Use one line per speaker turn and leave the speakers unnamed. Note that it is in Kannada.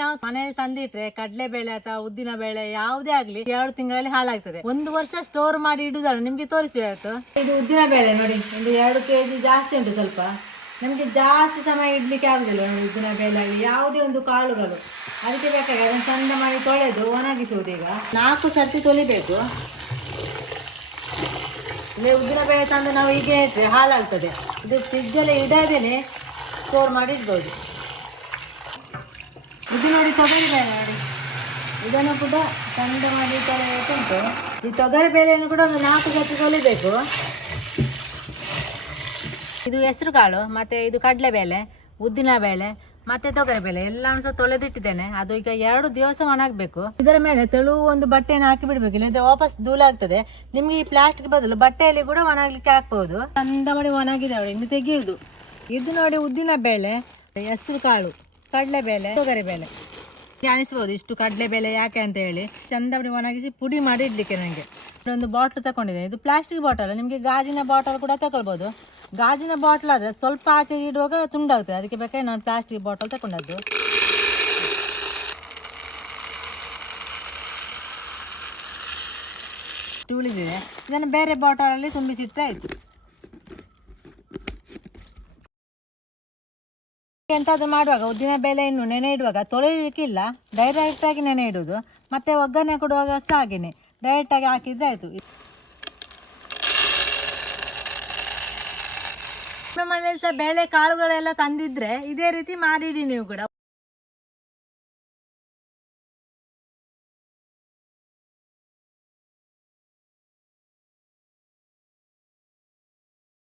ನಾವು ಮನೆಯಲ್ಲಿ ತಂದಿಟ್ರೆ ಕಡಲೆ ಬೇಳೆ ಅಥವಾ ಉದ್ದಿನ ಬೇಳೆ ಯಾವುದೇ ಆಗ್ಲಿ ಎರಡು ತಿಂಗಳಲ್ಲಿ ಹಾಳಾಗ್ತದೆ. ಒಂದು ವರ್ಷ ಸ್ಟೋರ್ ಮಾಡಿ ಇಡುದಲ್ಲ ನಿಮ್ಗೆ ತೋರಿಸಿ ಆಯ್ತು. ಇದು ಉದ್ದಿನ ಬೇಳೆ ನೋಡಿ ಒಂದು ಎರಡು ಕೆಜಿ ಜಾಸ್ತಿ ಉಂಟು ಸ್ವಲ್ಪ. ನಮ್ಗೆ ಜಾಸ್ತಿ ಸಮಯ ಇಡ್ಲಿಕ್ಕೆ ಆಗುದಿಲ್ಲ ನೋಡಿ ಉದ್ದಿನ ಬೇಳೆ ಆಗಲಿ ಯಾವುದೇ ಒಂದು ಕಾಳುಗಳು. ಅದಕ್ಕೆ ಬೇಕಾಗಿ ಅದನ್ನು ಚಂದ ಮಾಡಿ ತೊಳೆದು ಒಣಗಿಸುವುದು ಈಗ. ನಾಲ್ಕು ಸರ್ತಿ ತೊಳಿಬೇಕು. ಉದ್ದಿನ ಬೇಳೆ ತಂದು ನಾವು ಹೀಗೆ ಇಟ್ಟರೆ ಹಾಳಾಗ್ತದೆ. ಇದು ಫ್ರಿಜ್ಜಲ್ಲಿ ಇಡದೇನೆ ಸ್ಟೋರ್ ಮಾಡಿ ಇಡ್ಬೋದು. ನೋಡಿ ತೊಗರಿ ಬೇಳೆ ನೋಡಿ. ಇದನ್ನು ಕೂಡ ಚಂದ ಮಾಡಿ ತೊಳೆಯುಂಟು ಈ ತೊಗರಿ ಬೇಳೆಯನ್ನು ಕೂಡ ಒಂದು ನಾಲ್ಕು ಸರ್ತಿ ತೊಳಿಬೇಕು ಇದು ಹೆಸರು ಕಾಳು ಮತ್ತೆ ಇದು ಕಡಲೆಬೇಳೆ ಉದ್ದಿನ ಬೇಳೆ ಮತ್ತೆ ತೊಗರಿ ಬೇಳೆ ಎಲ್ಲಾನು ಸಹ ತೊಳೆದಿಟ್ಟಿದ್ದೇನೆ. ಅದು ಈಗ ಎರಡು ದಿವಸ ಒಣಗಬೇಕು. ಇದರ ಮೇಲೆ ತೆಳು ಒಂದು ಬಟ್ಟೆಯನ್ನು ಹಾಕಿ ಬಿಡ್ಬೇಕು ಇಲ್ಲದ್ರೆ ವಾಪಸ್ ಧೂಳಾಗ್ತದೆ. ನಿಮ್ಗೆ ಈ ಪ್ಲಾಸ್ಟಿಕ್ ಬದಲು ಬಟ್ಟೆಯಲ್ಲಿ ಕೂಡ ಒಣಗ್ಲಿಕ್ಕೆ ಹಾಕ್ಬಹುದು ಚಂದ ಮಾಡಿ ಒಣಗಿದೆ ನೋಡಿ. ಇನ್ನು ತೆಗೆಯುವುದು. ಇದು ನೋಡಿ ಉದ್ದಿನ ಬೇಳೆ ಹೆಸರು ಕಾಳು ತೊಗರಿ ಅನಿಸ್ಬೋದು ಇಷ್ಟು ಕಡಲೆಬೇಳೆ ಯಾಕೆ ಅಂತ ಹೇಳಿ. ಚಂದ ಮಾಡಿ ಒಣಗಿಸಿ ಪುಡಿ ಮಾಡಿ ಇಡ್ಲಿಕ್ಕೆ ನನಗೆ ಒಂದು ಬಾಟ್ಲ್ ತಗೊಂಡಿದ್ದೇನೆ ಇದು ಪ್ಲಾಸ್ಟಿಕ್ ಬಾಟಲ್ ನಿಮಗೆ ಗಾಜಿನ ಬಾಟಲ್ ಕೂಡ ತಗೊಳ್ಬೋದು. ಗಾಜಿನ ಬಾಟಲ್ ಆದರೆ ಸ್ವಲ್ಪ ಆಚೆ ಇಡುವಾಗ ತುಂಡಾಗ್ತದೆ. ಅದಕ್ಕೆ ಬೇಕಾದ್ರೆ ನಾನು ಪ್ಲಾಸ್ಟಿಕ್ ಬಾಟಲ್ ತಗೊಂಡದ್ದು. ಉಳಿದಿದೆ ಇದನ್ನು ಬೇರೆ ಬಾಟಲಲ್ಲಿ ತುಂಬಿಸಿಡ್ತಾ ಆಯಿತು ಎಂತಾದ್ರು ಮಾಡುವಾಗ, ಉದ್ದಿನ ಬೇಳೆಯನ್ನು ನೆನೆ ಇಡುವಾಗ ತೊಳೆಯಲಿಕ್ಕಿಲ್ಲ. ಡೈರೆಕ್ಟ್ ಆಗಿ ನೆನೆ ಇಡುವುದು. ಮತ್ತೆ ಒಗ್ಗರಣೆ ಕೊಡುವಾಗ ಸಹ ಹಾಗೇನೆ. ಡೈರೆಕ್ಟ್ ಆಗಿ ಹಾಕಿದ್ರೆ ಆಯ್ತು. ನಮ್ಮ ಮನೇಲಿ ಸಹ ಬೇಳೆ ಕಾಳುಗಳೆಲ್ಲ ತಂದಿದ್ರೆ ಇದೇ ರೀತಿ ಮಾಡಿಡಿ ನೀವು ಕೂಡ.